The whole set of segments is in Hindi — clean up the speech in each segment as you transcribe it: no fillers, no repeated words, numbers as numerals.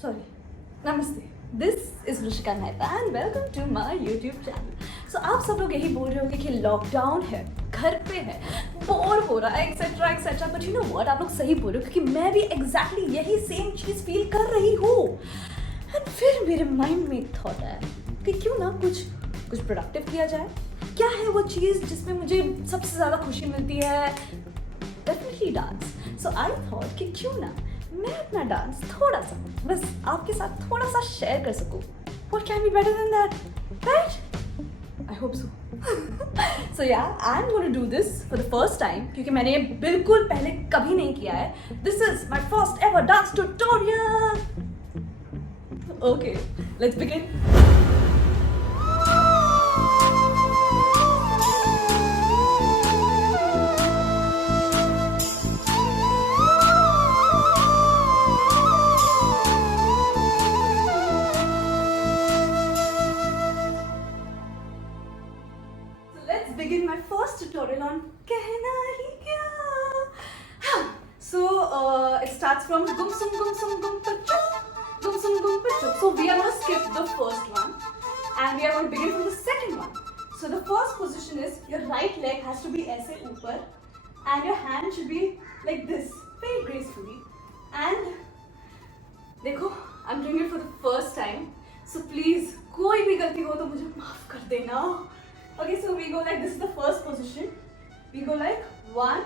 Sorry. Namaste. This is Rishika Mehta and welcome to my YouTube channel. So आप सब लोग यही बोल रहे होंगे कि लॉकडाउन है, घर पे है, बोर हो रहा है, etcetera etcetera. But you know what, आप लोग सही बोल रहे हो क्योंकि मैं भी एग्जैक्टली यही सेम चीज़ फील कर रही हूँ. एंड फिर मेरे माइंड में एक थॉट आया कि क्यों ना कुछ प्रोडक्टिव किया जाए. क्या है वो चीज़ जिसमें मुझे सबसे ज़्यादा खुशी मिलती है? Definitely dance. So I thought कि क्यों ना मैं अपना डांस थोड़ा सा बस आपके साथ थोड़ा सा शेयर कर सकूं. What can be better than that, right? I hope so. So yeah, I'm going to do this for the first time क्योंकि मैंने ये बिल्कुल पहले कभी नहीं किया है. This is my first ever dance tutorial. Okay, let's begin. Begin my first tutorial on कहना ही क्या. So it starts from gum sum pachup, gum sum pachup. So we are going to skip the first one and we are going to begin from the second one. So the first position is your right leg has to be ऐसे ऊपर and your hand should be like this, very gracefully. And देखो, I'm doing it for the first time, so please कोई भी गलती हो तो मुझे माफ कर देना. Okay, so we go like this is the first position. We go like 1,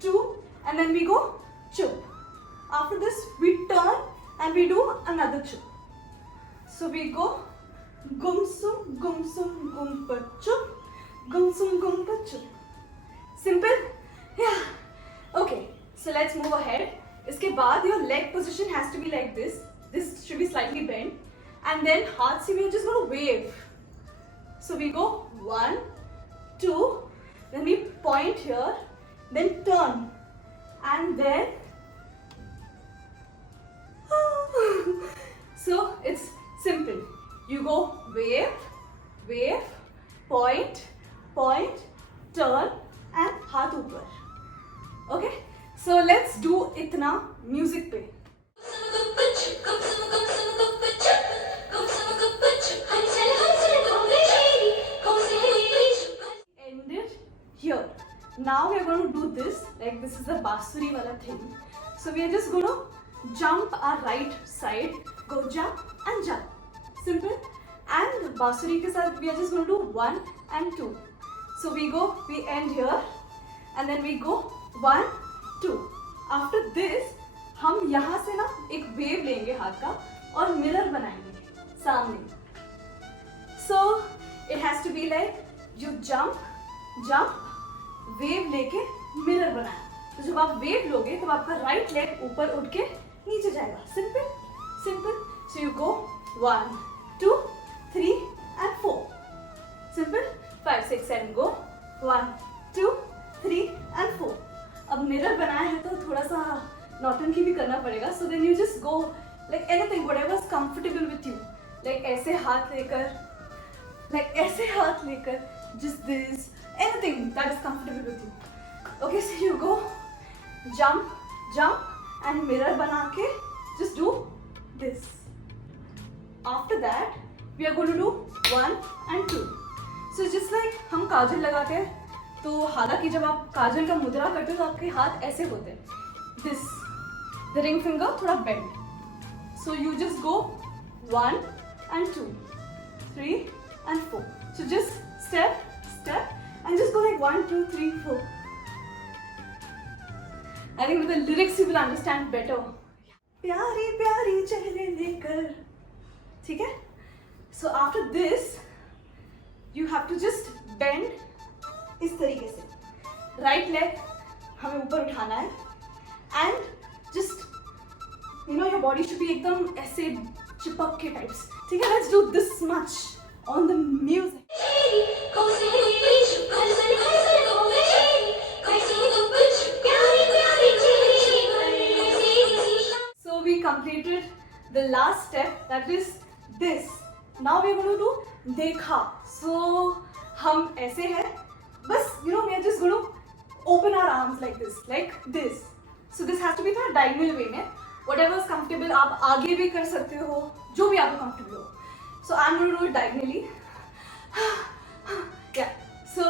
2, and then we go chup. After this, we turn and we do another chup. So we go gum sum pa chup, gum pa chup. Simple? Yeah. Okay, so let's move ahead. इसके बाद your leg position has to be like this. This should be slightly bent, and then हाथ से we are just going to wave. So we go 1, 2, then we point here, then turn, and then so it's simple. You go wave, point, turn, and हाथ ऊपर. Okay? So let's do इतना music पे. Here. Now we are going to do this, like this is the Basuri wala thing. So we are just going to jump our right side, go jump and jump. Simple. And Basuri ke sath we are just going to do 1 and 2. So we end here and then we go 1, 2. After this, हम यहाँ से ना एक wave लेंगे हाथ का और mirror बनाएंगे सामने. So it has to be like you jump, wave लेके मिरर बनाया. तो जब आप वेव लोगे तब आपका राइट लेग ऊपर उठ के नीचे जाएगा. Simple. So you go 1, 2, 3 and 4. Simple. 5, 6, 7 go 1, 2, 3 and 4. अब मिरर बनाया है तो थोड़ा सा नौटंकी भी करना पड़ेगा. So then you just go like anything whatever is comfortable with you. Like ऐसे हाथ लेकर just this, anything that is comfortable with you. Okay, so you go jump and mirror बना के just do this. After that we are going to do 1 and 2. So just like हम काजल लगाते हैं तो हालांकि जब आप काजल का मुद्रा करते हो तो आपके हाथ ऐसे होते हैं. This, the ring finger थोड़ा bend. So you just go 1 and 2, 3 and 4. So just step and just go like 1, 2, 3, 4. I think with the lyrics you will understand better. प्यारी प्यारी चेहरे लेकर. ठीक है? So after this you have to just bend इस तरीके से. Right leg हमें ऊपर उठाना है and just your body should be एकदम ऐसे चिपक के types. ठीक है? Let's do this much on the music. So we completed the last step, that is this. Now we are going to do देखा. So हम ऐसे हैं, बस we are just going to open our arms like this. So this has to be the diagonal way में. whatever is comfortable. आप आगे भी कर सकते हो, जो भी आपको comfortable हो. So I'm going to do it diagonally. Yeah. So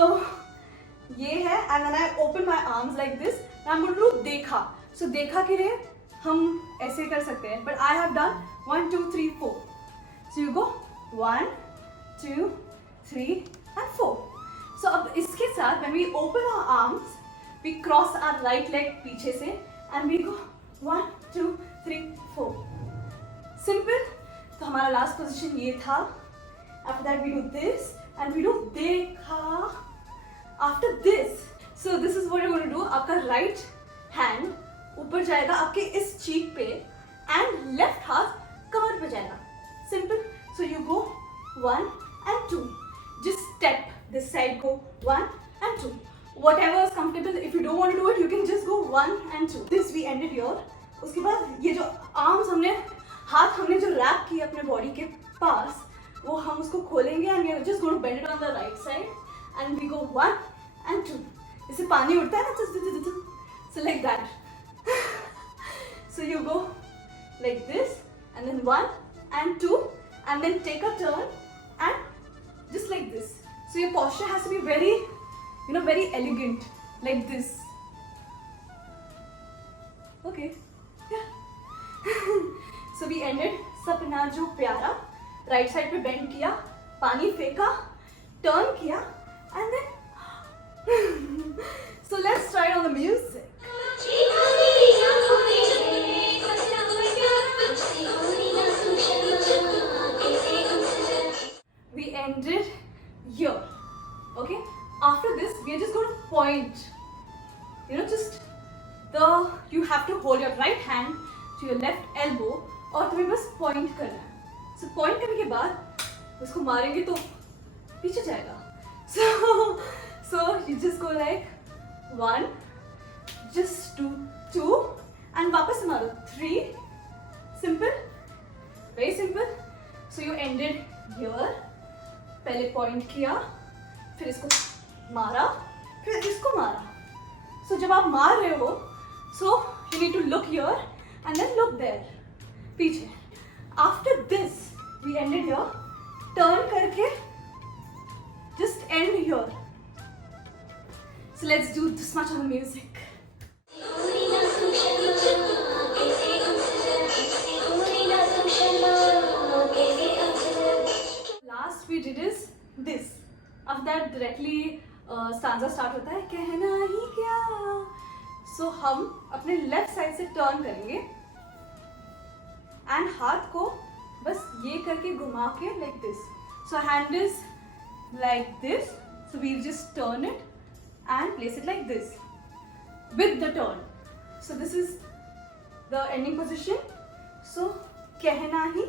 ये है, and then I open my arms like this. And I'm going to do देखा. So देखा के लिए हम ऐसे कर सकते हैं. But I have done 1, 2, 3, 4. So you go 1, 2, 3 and 4. So अब इसके साथ when we open our arms, we cross our right leg पीछे से and we go 1, 2, 3, 4. Simple. तो हमारा last position ये था. After that we do this and we do देखा. After this, so this is what you're going to do. आपका right hand ऊपर जाएगा आपके इस cheek पे and left हाथ कमर पे जाएगा. Simple. So you go 1 and 2. Just step this side, go 1 and 2. Whatever is comfortable. If you don't want to do it, you can just go 1 and 2. This we ended here. उसके बाद ये जो arms हमने हाथ हमने जो wrap किए अपने body के पास, वो हम उसको खोलेंगे and we are just going to bend it on the right side and we go 1 and 2. इससे पानी उड़ता है ना, so like that. So you go like this and then 1 and 2 and then take a turn and just like this. So your posture has to be very, very elegant, like this. Okay, yeah. So we ended सपना जो प्यारा. राइट साइड पे बेंड किया, पानी फेंका, टर्न किया and then so let's try on the music. We ended here. Okay, after this we are just going to point, just you have to hold your right hand to your left elbow और तुम्हें बस point करना है. So point करने के बाद उसको मारेंगे तो पीछे जाएगा. So you just go like 1, just 2 and वापस मारो 3. Simple, very simple. So you ended here. पहले point किया, फिर इसको मारा, फिर इसको मारा. So जब आप मार रहे हो, so you need to look here and then look there. पीछे. After this, we ended here. Turn करके just end here. So let's do this much on the music. Last we did is this. After that directly stanza start होता है कहना ही क्या. So हम अपने left side से turn करेंगे and हाथ को बस ये करके घुमा के like this. So hand is like this. So we'll just turn it and place it like this with the turn. So this is the ending position. So कहना ही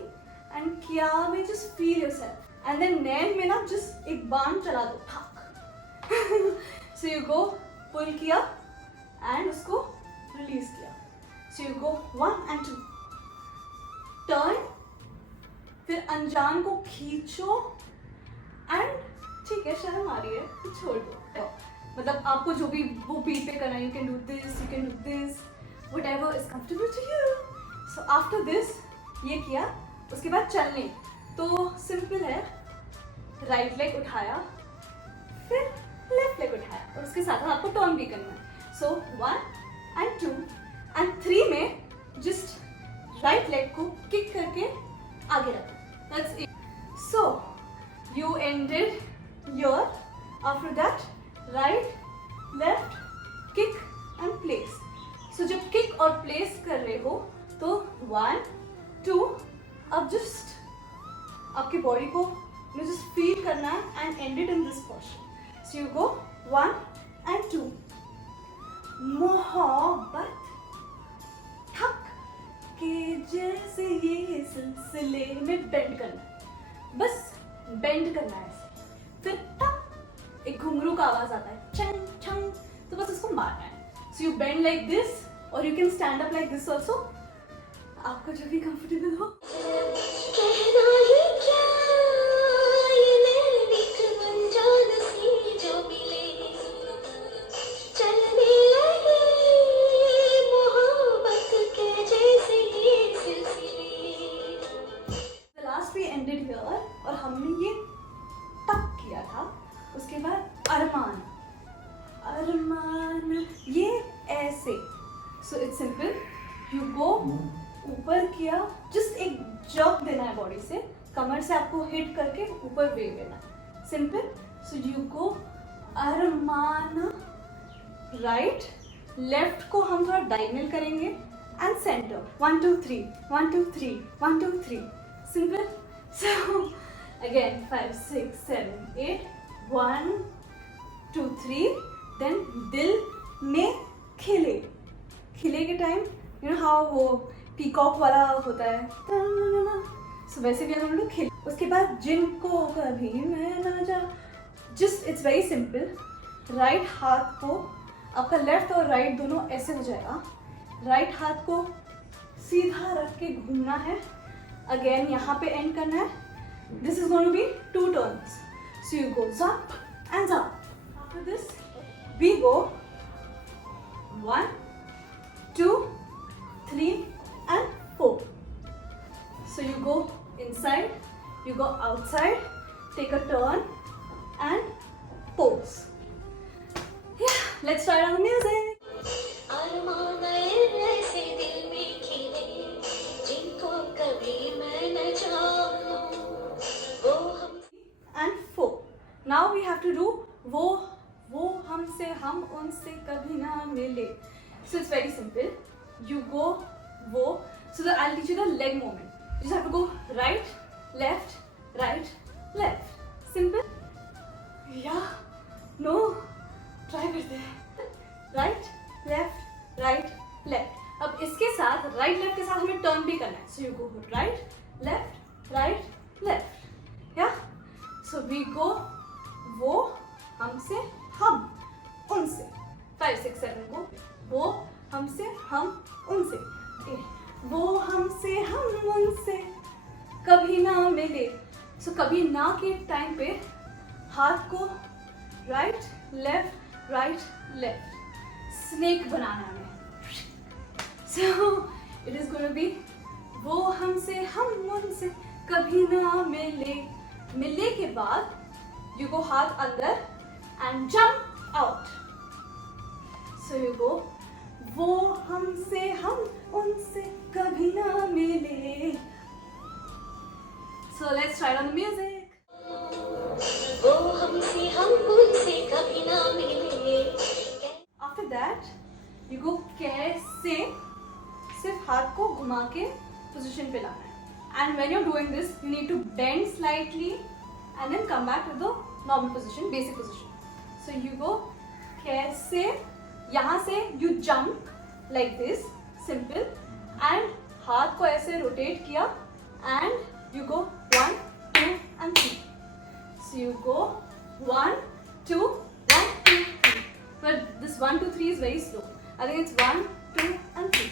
and क्या में just feel yourself. And then नैन में ना just एक बाण चला दो ठाक. So you go pull किया and उसको release किया. So you go 1 and 2. Turn, फिर अनजान को खींचो and ठीक है शर्म आ रही है तो छोड़ दो. मतलब आपको जो भी वो बीट पे करना है, you can do this, whatever is comfortable to you. So after this ये किया, उसके बाद चलने तो सिंपल है. राइट लेग उठाया, फिर लेफ्ट लेग उठाया और उसके साथ आपको टर्न भी करना है. So 1 and 2 and 3 में just राइट लेग को किक करके आगे रखो. That's it. So you ended here. After that right, left, kick and place. So जब kick और place कर रहे हो तो 1, 2 अब just आपके बॉडी को just feel करना है and end it in this posture. So you go 1 and 2. मोहब्बत थक के जैसे ये सिलसिले में बेंड करना है, बस बेंड करना है ऐसे. फिर टक एक घुंघरू का आवाज आता है चंग चंग, तो बस उसको मारना है. So you bend like this or you can stand up like this also. आपको जो भी कंफर्टेबल हो. सिंपल, यू गो, ऊपर किया, जस्ट एक जर्क देना है बॉडी से, कमर से आपको हिट करके ऊपर वेव देना है, simple. So you go Arman, right, left को हम थोड़ा डायगोनल करेंगे and centre, 1 2 3 1 2 3 1 2 3, simple. So again 5 6 7 8 1 2 3, then दिल में खिले, खिले के टाइम यू नो हाउ वो पीकॉक वाला होता है, सो वैसे भी हम लोग खिले. उसके बाद जिनको कभी मैं ना जा, just it's very simple. Right हाथ को आपका लेफ्ट और राइट दोनों ऐसे हो जाएगा. राइट हाथ को सीधा रख के घूमना है, अगेन यहाँ पे एंड करना है. This is going to be 2 turns. So you go jump and jump. After this we go 1 2 3 and 4. So you go inside, you go outside, take a turn and pose. Yeah, let's try on the music. अरमान ऐसे दिल में खिले जिनको कभी मैं न जानूं वो हम. And 4. Now we have to do वो हमसे हम उनसे कभी ना मिले. So it's very simple. You go wo. So I'll teach you the leg movement. You just have to go right, left, right, left. Simple. Yeah. No. Try करते हैं. Right, left, right, left. अब इसके साथ right left के साथ हमें turn भी करना है. So you go right, left, left. Yeah. So we go वो हमसे हम उनसे. 5 6 7 go. वो हमसे हम उनसे, वो हमसे हम उनसे कभी ना मिले. सो कभी ना के टाइम पे हाथ को राइट लेफ्ट स्नेक बनाना है. So it is going to be वो हमसे हम उनसे कभी ना मिले. मिले के बाद यू गो हाथ अंदर and jump out. So you गो वो हमसे हम उनसे कभी ना मिले. So let's try it on the music. वो हमसे हम उनसे कभी ना मिले. After that, you go कैसे, सिर्फ हाथ को घुमा के पोजीशन पे लाना है. And when you're doing this, you need to bend slightly and then come back to the normal position, basic position. So you go कैसे, यहाँ से you jump like this, simple, and हाथ को ऐसे rotate किया and you go 1 2 and 3. So you go 1 2 1 2 3. But this 1 2 3 is very slow. I think it's 1 2 and 3.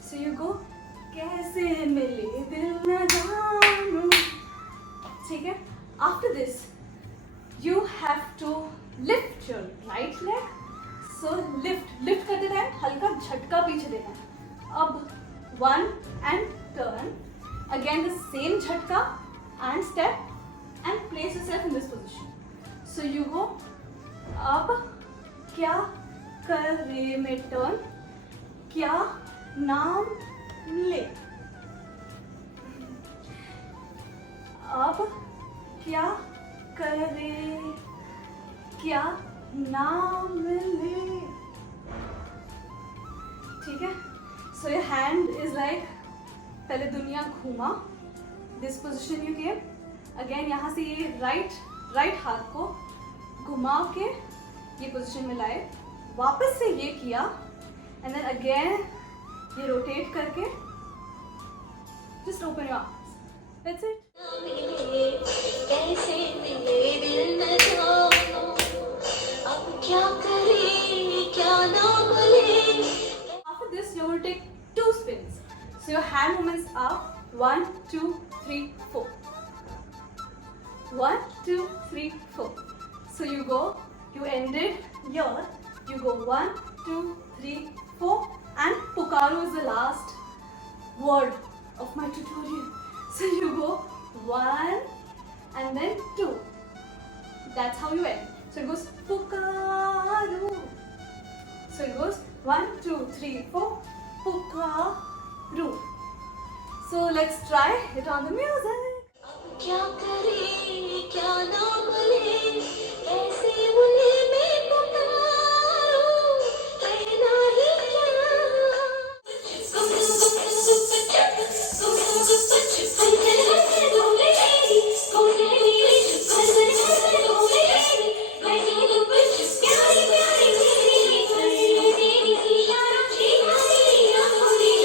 So you go कैसे मिले दिल न जानूं. ठीक है. After this, you have to lift your right leg. So lift करते टाइम हल्का झटका पीछे देना है. अब 1 and turn, again the same झटका and step and place yourself in this position. So you go अब क्या करे में turn, क्या नाम ले. अब क्या करे, क्या नाम ले. ठीक है. So your hand is like, पहले दुनिया घूमा, this position you came, again यहाँ से ये राइट हाथ को घुमा के ये पोजिशन में लाए, वापस से ये किया एंड देन अगेन ये रोटेट करके just open your arms. That's it. कैसे मिले दिल न जानो अब क्या करे क्या नाम ले. After this, you're going to take 2 spins. So your hand movements are 1 2 3 4. 1 2 3 4. So you go, you ended here. You go 1 2 3 4, and Pukaru is the last word of my tutorial. So you go 1 and then 2. That's how you end. So it goes Pukaru. So it goes 1 2 3 4 room. So let's try it on the music. अब क्या करे क्या ना बोले कैसे उन्हें मैं पुकारूं कहना ही क्या गुम गुम गुम गुम पचक गुम गुम गुम पचक हंसे हंसे डोले घोंसले मेरे हंसे हंसे डोले वैसे तो पचक प्यारी प्यारी तेरी तेरी सी यारों की मेरी आंखों में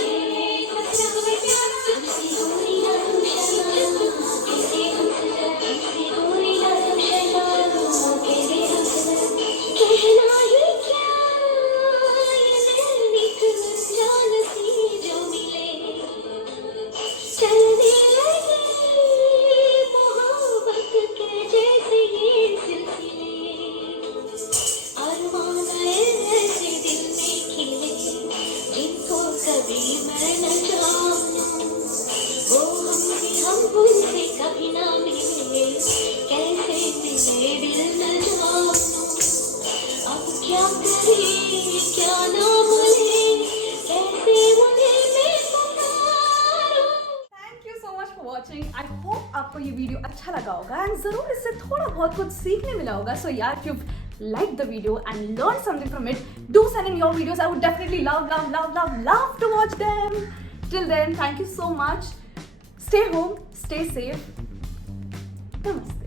हंसना हुए प्यार तुझसे गोरी ना तुम शर्मा कैसे हंसना कैसे गोरी ना तुम शर्मा कैसे हंसना कहना ही क्या ये दिल एक जान सी जो मिले चलने लगे मोहब्बत के जैसे ये सिलसिले अरमान ऐसे दिल में खिले जिनको कभी मैं न जानूं वो हम उनसे कभी ना मिले कैसे मिले दिल न जानूं अब क्या करे क्या ना बोले कैसे उन्हें मैं पुकारूं Thank you so much for watching. I hope आपको ये वीडियो अच्छा लगा होगा and ज़रूर इससे थोड़ा बहुत कुछ सीखने मिला होगा. So yeah, if you've liked the video and learned something from it, do send in your videos. I would definitely love to watch them. Till then, thank you so much. Stay home, stay safe. Namaste.